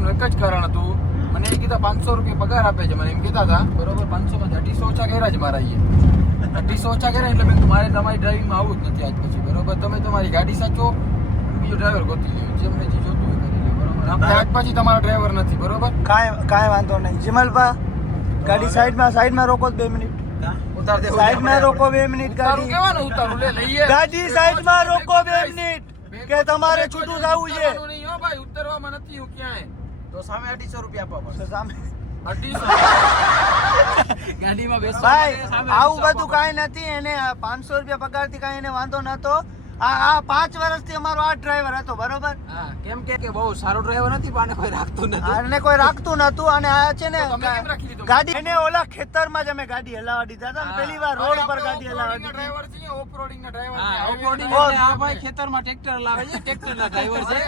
કરવાનું એક જ કારણ હતું. મને એમ કીધા 500 રૂપિયા પગાર આપે છે, મને એમ કીધા હતા. બરોબર, 500 માં 250 ઓછા કર્યા છે મારા અહીંયા. 250 ઓછા કર્યા એટલે મેં મારે તમારી ડ્રાઇવિંગમાં આવું જ નથી આજ પછી. બરોબર, તમે તમારી ગાડી સાચો, બીજો ડ્રાઈવર ગોતી લ્યો, જેમને જે જોતું હોય કરી લ્યો. બરોબર, આપણે આજ પછી તમારા ડ્રાઈવર નથી. બરોબર, કાંઈ વાંધો નહીં. જિમલભા ગાડી સાઈડમાં રોકો 2 મિનિટ. ઉતાર દે. સાઈડમાં રોકો 2 મિનિટ ઉતારું ગાડી. કેવાનું ઉતારું? લે લઈએ. ગાડી સાઈડમાં રોકો 2 મિનિટ કે તમારે છૂટું જવું છે. ઉતારવાનું નહીં હો ભાઈ, ઉતરવામાં નથી હું ક્યાંય. તો સામે 250 રૂપિયા આપવા પડશે. સામે 250 ગાડીમાં બેસવા ભાઈ માટે સામે આવું 250 બધું કાંઈ નથી. એને 500 રૂપિયા પગારથી કાંઈ એને વાંધો નતો. આ 5 વર્ષથી અમારો આ ડ્રાઈવર હતો. બરોબર, હા, કેમ કે બહુ સારો ડ્રાઈવર નથી, પણ આને કોઈ રાખતું નથી. આને કોઈ રાખતું નતું. અને આ છે ને તો તમે કેમ રાખી લીધો? ગાડી એને ઓલા ખેતરમાં જ અમે ગાડી હલાવા દીધા હતા ને પહેલી વાર રોડ પર ગાડી હલાવા દીધી. ડ્રાઈવર છે, ઓફરોડિંગ ના ડ્રાઈવર હા, છે. ઓફરોડિંગ ઓ, એટલે આ ભાઈ ખેતરમાં ટ્રેક્ટર લાવે છે, ટ્રેક્ટરના ડ્રાઈવર છે.